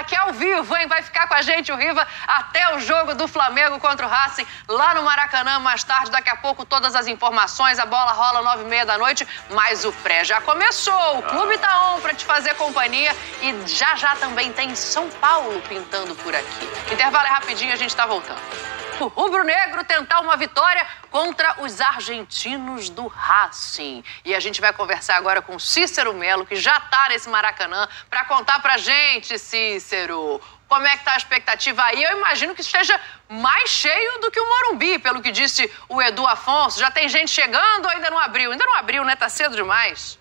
agora que é ao vivo, hein? Vai ficar com a gente o Riva até o jogo do Flamengo contra o Racing lá no Maracanã mais tarde. Daqui a pouco todas as informações, a bola rola 9h30 da noite, mas o pré já começou. O clube tá on pra te fazer companhia e já também tem São Paulo pintando por aqui. Intervalo é rapidinho, a gente tá voltando. O rubro-negro tentar uma vitória contra os argentinos do Racing. E a gente vai conversar agora com Cícero Melo, que já tá nesse Maracanã, para contar pra gente, Cícero, como é que tá a expectativa aí. Eu imagino que esteja mais cheio do que o Morumbi, pelo que disse o Edu Afonso. Já tem gente chegando ou ainda não abriu? Ainda não abriu, né? Tá cedo demais.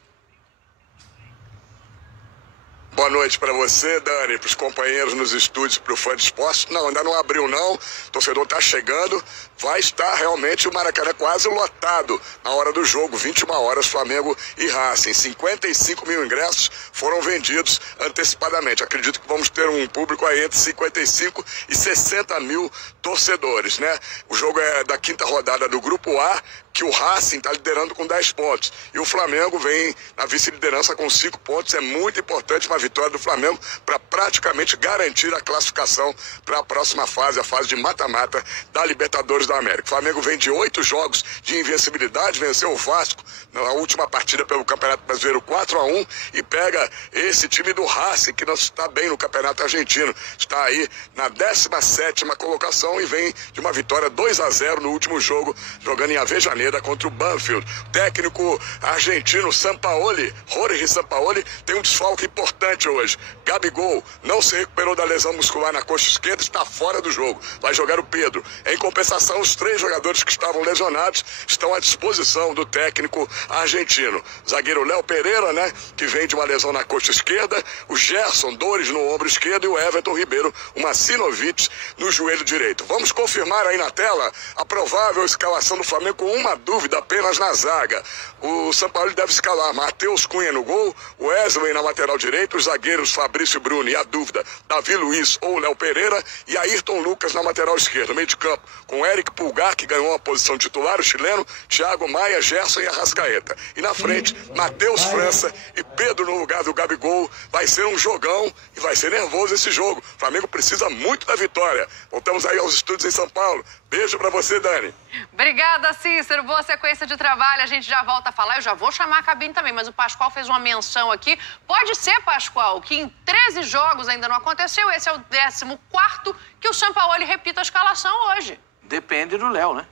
Boa noite para você, Dani, para os companheiros nos estúdios, para o fã de esporte. Não, ainda não abriu não, o torcedor está chegando, vai estar realmente o Maracanã quase lotado na hora do jogo, 21 horas, Flamengo e Racing. 55 mil ingressos foram vendidos antecipadamente. Acredito que vamos ter um público aí entre 55 e 60 mil torcedores, né? O jogo é da quinta rodada do Grupo A, que o Racing está liderando com 10 pontos. E o Flamengo vem na vice-liderança com 5 pontos. É muito importante uma vitória do Flamengo para praticamente garantir a classificação para a próxima fase, a fase de mata-mata da Libertadores da América. O Flamengo vem de 8 jogos de invencibilidade, venceu o Vasco na última partida pelo Campeonato Brasileiro 4-1 e pega esse time do Racing, que não está bem no Campeonato Argentino. Está aí na 17ª colocação e vem de uma vitória 2-0 no último jogo, jogando em Avejaneda contra o Banfield. O técnico argentino Sampaoli, Jorge Sampaoli, tem um desfalque importante hoje. Gabigol não se recuperou da lesão muscular na coxa esquerda, está fora do jogo. Vai jogar o Pedro. Em compensação, os 3 jogadores que estavam lesionados estão à disposição do técnico argentino. Zagueiro Léo Pereira, né, que vem de uma lesão na coxa esquerda, o Gerson, dores no ombro esquerdo, e o Everton Ribeiro, uma sinovite no joelho direito. Vamos confirmar aí na tela a provável escalação do Flamengo com uma dúvida apenas na zaga. O Sampaoli deve escalar Matheus Cunha no gol, o Wesley na lateral direita, os zagueiros Fabrício Bruno e a dúvida, Davi Luiz ou Léo Pereira, e Ayrton Lucas na lateral esquerda. Meio de campo com Eric Pulgar, que ganhou a posição titular, o chileno, Thiago Maia, Gerson e Arrascaeta. E na frente, Matheus França e Pedro no lugar do Gabigol. Vai ser um jogão e vai ser nervoso esse jogo. O Flamengo precisa muito da vitória. Voltamos aí aos estúdios em São Paulo. Beijo pra você, Dani. Obrigada, Cícero. Boa sequência de trabalho. A gente já volta a falar. Eu já vou chamar a cabine também, mas o Pascoal fez uma menção aqui. Pode ser, Pascoal, que em 13 jogos ainda não aconteceu. Esse é o 14º que o Sampaoli repita a escalação hoje. Depende do Léo, né?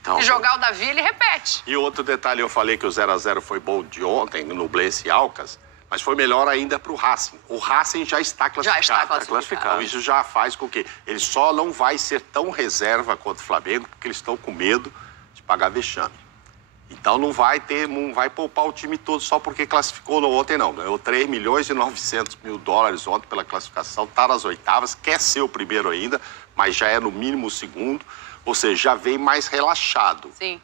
Então... Se jogar o Davi, ele repete. E outro detalhe, eu falei que o 0-0 foi bom de ontem, no Nublense e Alcas, mas foi melhor ainda para o Racing. O Racing já está classificado. Já está classificado. Então, isso já faz com que ele só não vai ser tão reserva contra o Flamengo, porque eles estão com medo de pagar vexame. Então não vai poupar o time todo só porque classificou ontem, não. Ganhou 3 milhões e 900 mil dólares ontem pela classificação, está nas oitavas, quer ser o primeiro ainda, mas já é no mínimo o segundo, ou seja, já vem mais relaxado. Sim.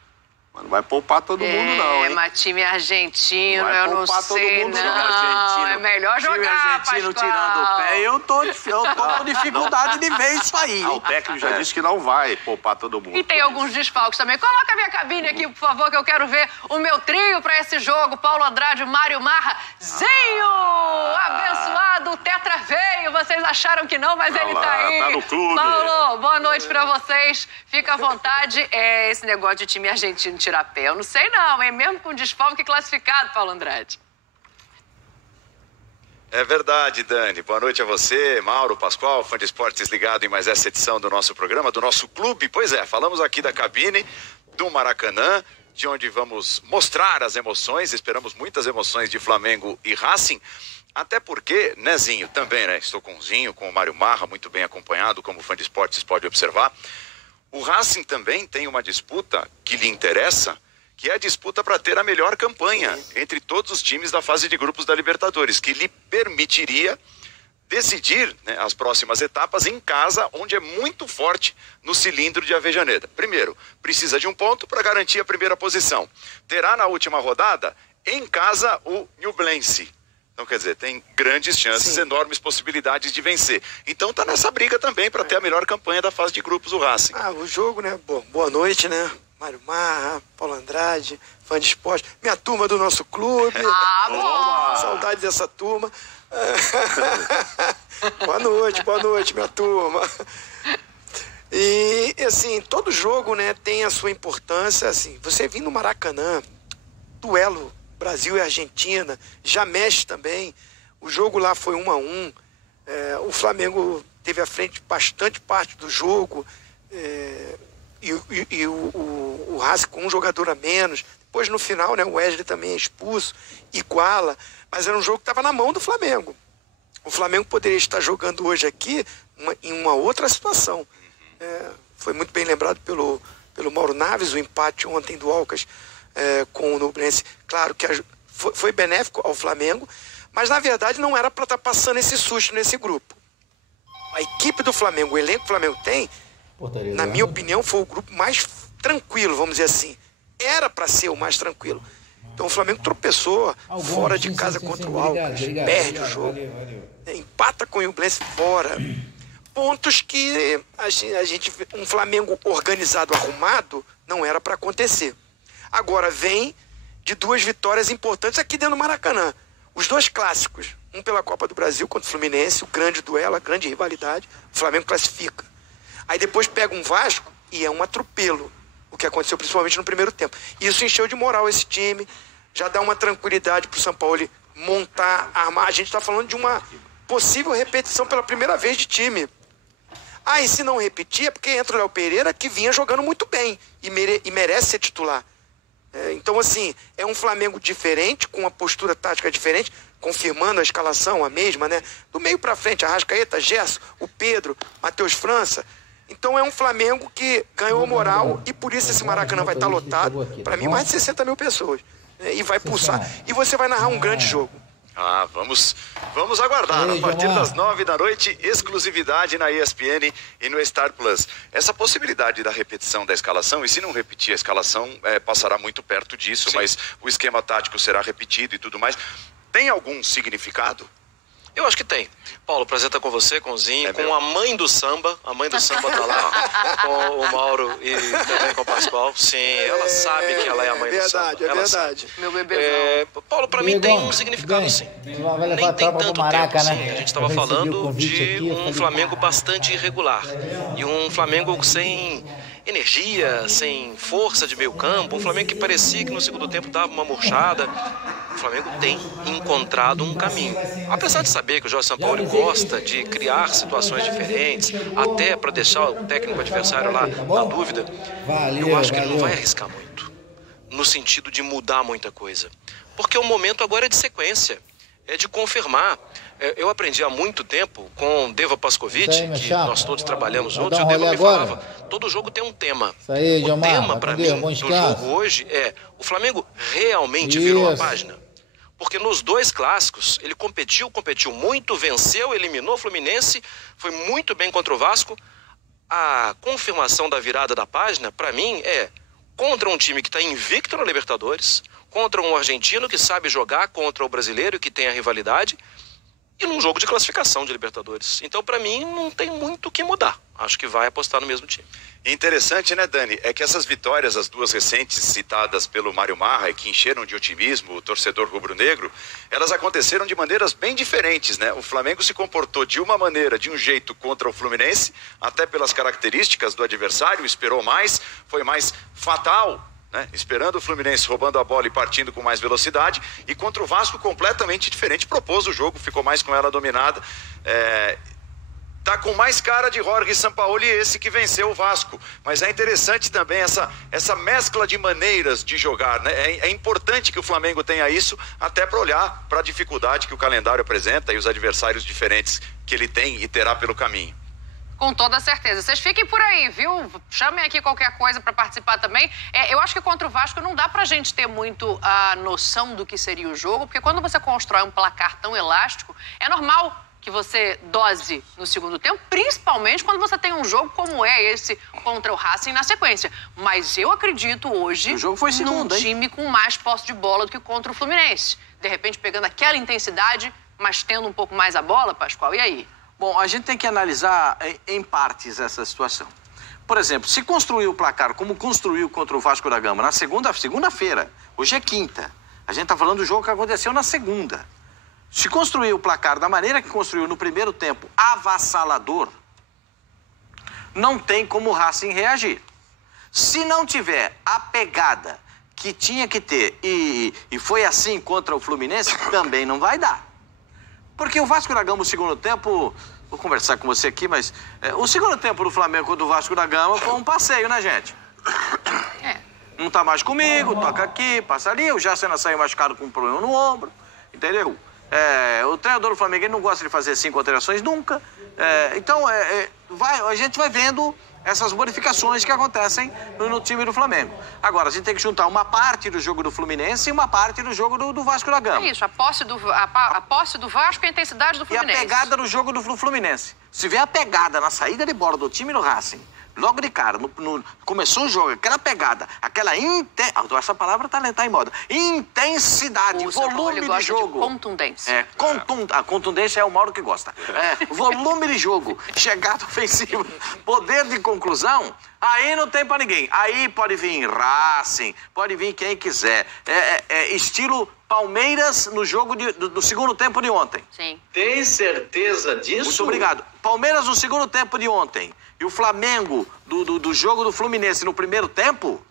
Mas não vai poupar todo mundo, não, hein? Mas time argentino, Vai eu não poupar todo sei, mundo, não. não. Argentino, É melhor jogar, time argentino Pascoal. tirando o pé. Eu tô com dificuldade de ver isso aí. O técnico já disse que não vai poupar todo mundo. E tem alguns desfalques também. Coloca a minha cabine aqui, por favor, que eu quero ver o meu trio para esse jogo. Paulo Andrade, Mário Marra, Zinho! Abençoado, o Tetra veio. Vocês acharam que não, mas ele tá aí. Tá no clube. Paulo, boa noite para vocês. Fica à vontade. Esse negócio de time argentino tirar pé, eu não sei não, hein? Mesmo com desfalque classificado, Paulo Andrade. É verdade, Dani. Boa noite a você, Mauro, Pascoal, fã de esportes ligado em mais essa edição do nosso programa, do nosso clube. Pois é, falamos aqui da cabine do Maracanã, de onde vamos mostrar as emoções, esperamos muitas emoções de Flamengo e Racing, até porque, Nezinho, também, né? Estou com o Zinho, com o Mário Marra, muito bem acompanhado, como fã de esportes pode observar. O Racing também tem uma disputa que lhe interessa, que é a disputa para ter a melhor campanha entre todos os times da fase de grupos da Libertadores, que lhe permitiria decidir, né, as próximas etapas em casa, onde é muito forte no cilindro de Avejaneda. Primeiro, precisa de um ponto para garantir a primeira posição. Terá na última rodada, em casa, o Nublense. Então, quer dizer, tem grandes chances, enormes possibilidades de vencer. Então tá nessa briga também para ter a melhor campanha da fase de grupos do Racing. O jogo, né? Boa noite, né? Mário Marra, Paulo Andrade, fã de esporte, minha turma do nosso clube. Bom. Saudade dessa turma. Boa noite, minha turma. E, assim, todo jogo, né, tem a sua importância, assim. Você vir no Maracanã, duelo Brasil e Argentina, já mexe também. O jogo lá foi 1-1. O Flamengo teve à frente bastante parte do jogo. E o Racing com um jogador a menos. Depois, no final, né, o Wesley também é expulso, iguala. Mas era um jogo que estava na mão do Flamengo. O Flamengo poderia estar jogando hoje aqui em uma outra situação. Foi muito bem lembrado pelo Mauro Naves, o empate ontem do Alcas com o Nublense. Claro que foi benéfico ao Flamengo, mas na verdade não era para estar passando esse susto nesse grupo. A equipe do Flamengo, o elenco que o Flamengo tem, na minha opinião, foi o grupo mais tranquilo, vamos dizer assim. Era para ser o mais tranquilo. Então o Flamengo tropeçou fora de casa contra o Alcas, perde o jogo, empata com o Nublense fora. Pontos que um Flamengo organizado, arrumado, não era para acontecer. Agora vem de 2 vitórias importantes aqui dentro do Maracanã. Os 2 clássicos, um pela Copa do Brasil contra o Fluminense, o grande duelo, a grande rivalidade, o Flamengo classifica. Aí depois pega um Vasco e é um atropelo, o que aconteceu principalmente no primeiro tempo. Isso encheu de moral esse time, já dá uma tranquilidade para o São Paulo montar, armar. A gente está falando de uma possível repetição pela primeira vez de time. E se não repetir é porque entra o Léo Pereira, que vinha jogando muito bem e merece ser titular. Então, assim, é um Flamengo diferente, com uma postura tática diferente, confirmando a escalação, a mesma, né? Do meio para frente, Arrascaeta, Gerson, o Pedro, Matheus França. Então é um Flamengo que ganhou moral e por isso esse Maracanã vai estar lotado. Para mim, mais de 60 mil pessoas. E vai pulsar. E você vai narrar um grande jogo. Vamos aguardar. A partir das 9 da noite, exclusividade na ESPN e no Star Plus. Essa possibilidade da repetição da escalação, e se não repetir a escalação, passará muito perto disso, sim, mas o esquema tático será repetido e tudo mais. Tem algum significado? Eu acho que tem. Paulo, prazer estar com você, com o Zinho, com a mãe do samba. A mãe do samba tá lá, com o Mauro e também com o Pascoal. Sim, ela sabe que ela é a mãe do samba. É verdade. Meu bebezão. Paulo, pra mim tem um significado, sim. Nem tem tanto tempo, assim. A gente estava falando de um Flamengo bastante irregular. E um Flamengo sem energia, sem força de meio campo. Um Flamengo que parecia que no segundo tempo dava uma murchada. O Flamengo tem encontrado um caminho. Apesar de saber que o Jorge Sampaoli gosta de criar situações diferentes, até para deixar o técnico adversário lá na dúvida, eu acho que ele não vai arriscar muito, no sentido de mudar muita coisa. Porque o momento agora é de sequência, é de confirmar. Eu aprendi há muito tempo com Deva Pascovitch, que nós todos trabalhamos juntos, e o Deva me falava, todo jogo tem um tema. O tema, para mim, do jogo hoje é, o Flamengo realmente virou a página? Porque nos 2 clássicos, ele competiu muito, venceu, eliminou o Fluminense, foi muito bem contra o Vasco. A confirmação da virada da página, para mim, é contra um time que está invicto na Libertadores, contra um argentino que sabe jogar contra o brasileiro e que tem a rivalidade, e num jogo de classificação de Libertadores. Então, para mim, não tem muito o que mudar. Acho que vai apostar no mesmo time. Interessante, né, Dani? É que essas vitórias, as 2 recentes citadas pelo Mário Marra, que encheram de otimismo o torcedor rubro-negro, elas aconteceram de maneiras bem diferentes, né? O Flamengo se comportou de uma maneira, de um jeito contra o Fluminense, até pelas características do adversário, esperou mais, foi mais fatal, né? Esperando o Fluminense roubando a bola e partindo com mais velocidade, e contra o Vasco completamente diferente, propôs o jogo, ficou mais com ela dominada, tá com mais cara de Jorge Sampaoli esse que venceu o Vasco, mas é interessante também essa mescla de maneiras de jogar, né? É importante que o Flamengo tenha isso, até para olhar para a dificuldade que o calendário apresenta e os adversários diferentes que ele tem e terá pelo caminho. Com toda certeza. Vocês fiquem por aí, viu? Chamem aqui qualquer coisa para participar também. Eu acho que contra o Vasco não dá pra gente ter muito a noção do que seria o jogo, porque quando você constrói um placar tão elástico, é normal que você dose no segundo tempo, principalmente quando você tem um jogo como é esse contra o Racing na sequência. Mas eu acredito hoje o jogo foi segundo, num time com mais posse de bola do que contra o Fluminense. De repente pegando aquela intensidade, mas tendo um pouco mais a bola, Pascoal, e aí? Bom, a gente tem que analisar em partes essa situação. Por exemplo, se construir o placar como construiu contra o Vasco da Gama na segunda-feira, hoje é quinta. A gente está falando do jogo que aconteceu na segunda. Se construir o placar da maneira que construiu no primeiro tempo, avassalador, não tem como o Racing reagir. Se não tiver a pegada que tinha que ter, e foi assim contra o Fluminense, também não vai dar. Porque o Vasco da Gama, no segundo tempo, vou conversar com você aqui, mas o segundo tempo do Flamengo do Vasco da Gama foi um passeio, né, gente? Não tá mais comigo, toca aqui, passa ali, o Jacena saiu machucado com um problema no ombro, entendeu? O treinador do Flamengo ele não gosta de fazer 5 alterações nunca. Então, a gente vai vendo essas modificações que acontecem no time do Flamengo. Agora, a gente tem que juntar uma parte do jogo do Fluminense e uma parte do jogo do Vasco da Gama. É isso, a posse do Vasco e a intensidade do Fluminense. E a pegada do jogo do Fluminense. Se vê a pegada na saída de bola do time do Racing, logo de cara, começou o jogo, aquela pegada, aquela essa palavra tá em moda. Intensidade, volume de jogo. Contundência. A contundência é o Mauro que gosta. Volume de jogo, chegada ofensiva, poder de conclusão, aí não tem pra ninguém. Aí pode vir Racing, pode vir quem quiser. Estilo Palmeiras no jogo do segundo tempo de ontem. Sim. Tem certeza disso? Muito obrigado. Palmeiras no segundo tempo de ontem. E o Flamengo do jogo do Fluminense no primeiro tempo,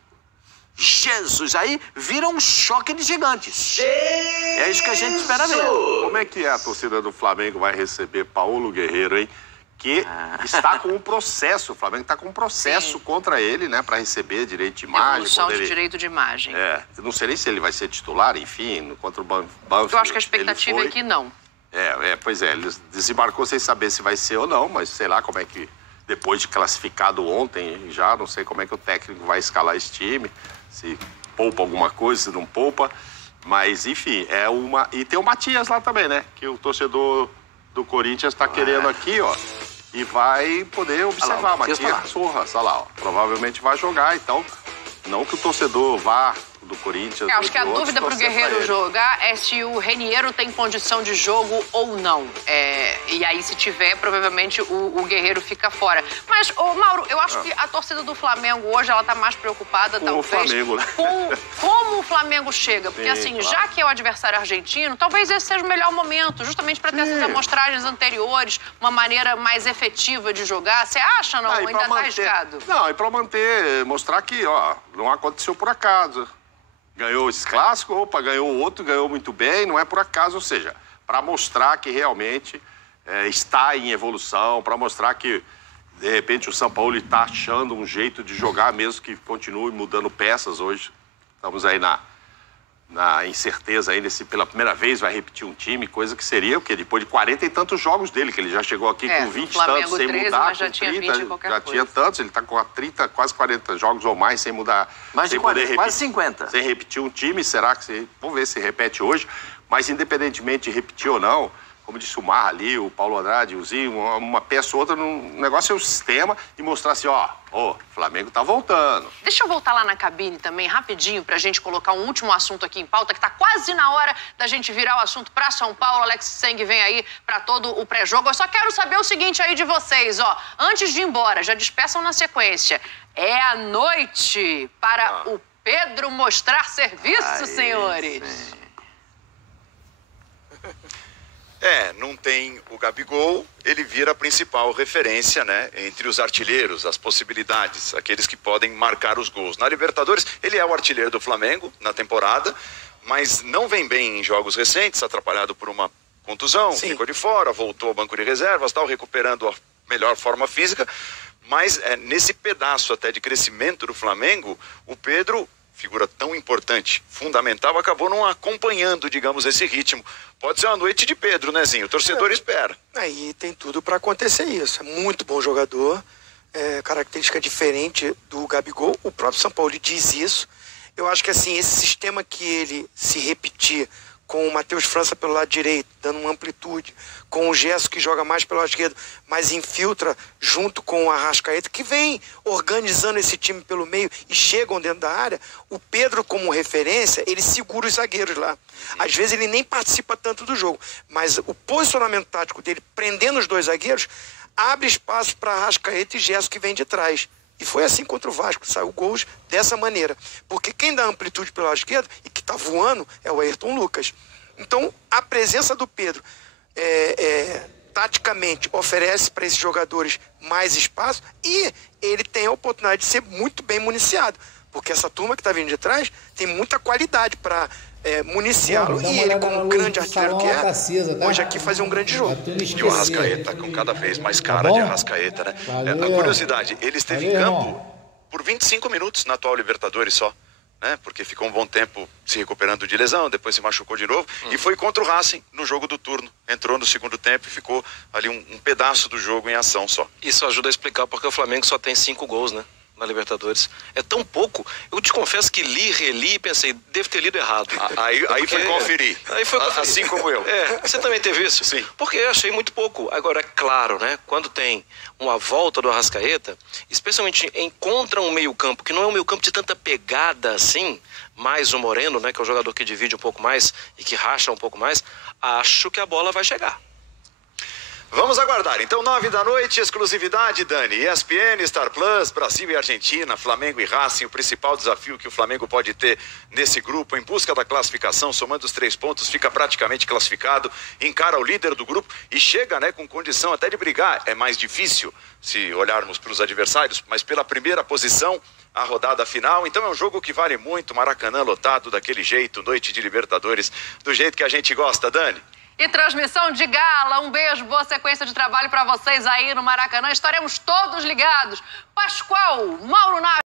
Jesus, aí vira um choque de gigantes. É isso que a gente espera ver. Como é que a torcida do Flamengo vai receber Paulo Guerreiro, hein? Que está com um processo, o Flamengo está com um processo contra ele, né? Para receber direito de imagem. Evolução de direito de imagem. Não sei nem se ele vai ser titular, enfim, contra o Banfield. Eu acho que a expectativa é que não. Pois é, ele desembarcou sem saber se vai ser ou não, mas sei lá como é que... Depois de classificado ontem, já não sei como é que o técnico vai escalar esse time, se poupa alguma coisa, se não poupa. Mas, enfim, E tem o Matias lá também, né? Que o torcedor do Corinthians está querendo aqui, ó. E vai poder observar. Matias Sorra, tá lá, ó. Provavelmente vai jogar, então... Não que o torcedor vá do Corinthians... Acho que a dúvida para o Guerreiro jogar é se o Reniero tem condição de jogo ou não. E aí, se tiver, provavelmente o Guerreiro fica fora. Mas, Mauro, eu acho que a torcida do Flamengo hoje, ela tá mais preocupada, talvez, Flamengo, né? com como o Flamengo chega. Porque, já que é o adversário argentino, talvez esse seja o melhor momento, justamente para ter essas amostragens anteriores, uma maneira mais efetiva de jogar. Você acha, não? Ainda tá arriscado? Não, e para mostrar que, não aconteceu por acaso. Ganhou esse clássico, ganhou o outro, ganhou muito bem, não é por acaso, ou seja, para mostrar que realmente está em evolução, para mostrar que, de repente, o São Paulo está achando um jeito de jogar, mesmo que continue mudando peças hoje. Estamos aí na incerteza ainda se pela primeira vez vai repetir um time, coisa que seria o quê? Depois de 40 e tantos jogos dele, que ele já chegou aqui com 20 e tantos, sem 13, mudar, mas já tinha 30, 20 qualquer já coisa. tinha tantos, ele está com 30, quase 40 jogos ou mais, sem mudar, mais sem de 40, poder quase 50. Sem repetir um time, será que vamos ver se repete hoje, mas independentemente de repetir ou não, como disse o Mar ali, o Paulo Andrade, o Zinho, uma peça ou outra, o negócio é o sistema e mostrar assim, o Flamengo tá voltando. Deixa eu voltar lá na cabine também, rapidinho, pra gente colocar um último assunto aqui em pauta, que tá quase na hora da gente virar o assunto pra São Paulo. Alex Seng vem aí pra todo o pré-jogo. Eu só quero saber o seguinte aí de vocês, antes de ir embora, já despeçam na sequência. É a noite para o Pedro mostrar serviço, senhores. Sim. Não tem o Gabigol, ele vira a principal referência, né, entre os artilheiros, as possibilidades, aqueles que podem marcar os gols. Na Libertadores, ele é o artilheiro do Flamengo na temporada, mas não vem bem em jogos recentes, atrapalhado por uma contusão, ficou de fora, voltou ao banco de reservas, recuperando a melhor forma física, mas nesse pedaço até de crescimento do Flamengo, o Pedro, figura tão importante, fundamental, acabou não acompanhando, digamos, esse ritmo. Pode ser uma noite de Pedro, né, Zinho? O torcedor espera. Aí tem tudo para acontecer isso. É muito bom jogador, característica diferente do Gabigol. O próprio São Paulo diz isso. Eu acho que, assim, esse sistema que ele se repetir com o Matheus França pelo lado direito, dando uma amplitude, com o Gerson que joga mais pelo lado esquerdo, mas infiltra junto com o Arrascaeta, que vem organizando esse time pelo meio e chegam dentro da área. O Pedro, como referência, ele segura os zagueiros lá. Às vezes ele nem participa tanto do jogo, mas o posicionamento tático dele, prendendo os dois zagueiros, abre espaço para Arrascaeta e Gerson que vem de trás. E foi assim contra o Vasco, saiu gols dessa maneira. Porque quem dá amplitude pelo lado esquerdo e que está voando é o Ayrton Lucas. Então, a presença do Pedro, taticamente, oferece para esses jogadores mais espaço e ele tem a oportunidade de ser muito bem municiado, porque essa turma que está vindo de trás tem muita qualidade para municiá-lo, e ele, como um grande artilheiro que é, hoje aqui fazer um grande jogo. E o Arrascaeta com cada vez mais cara de Arrascaeta, né? A curiosidade, ele esteve em campo por 25 minutos na atual Libertadores só, né? Porque ficou um bom tempo se recuperando de lesão, depois se machucou de novo, e foi contra o Racing no jogo do turno. Entrou no segundo tempo e ficou ali um pedaço do jogo em ação só. Isso ajuda a explicar porque o Flamengo só tem 5 gols, né? Na Libertadores. É tão pouco. Eu te confesso que reli e pensei, devo ter lido errado. Aí foi conferir. Aí foi conferir. Assim como eu. Você também teve isso? Sim. Porque eu achei muito pouco. Agora, é claro, né? Quando tem uma volta do Arrascaeta, especialmente encontra um meio-campo, que não é um meio-campo de tanta pegada assim, mais o Moreno, né? Que é o jogador que divide um pouco mais e que racha um pouco mais, acho que a bola vai chegar. Vamos aguardar. Então, 9 da noite, exclusividade, Dani. ESPN, Star Plus, Brasil e Argentina, Flamengo e Racing. O principal desafio que o Flamengo pode ter nesse grupo, em busca da classificação, somando os 3 pontos, fica praticamente classificado, encara o líder do grupo e chega, né, com condição até de brigar. É mais difícil se olharmos para os adversários, mas pela primeira posição, a rodada final. Então é um jogo que vale muito. Maracanã lotado daquele jeito, noite de Libertadores, do jeito que a gente gosta, Dani. E transmissão de gala. Um beijo, boa sequência de trabalho para vocês aí no Maracanã. Estaremos todos ligados. Pascoal, Mauro Naves.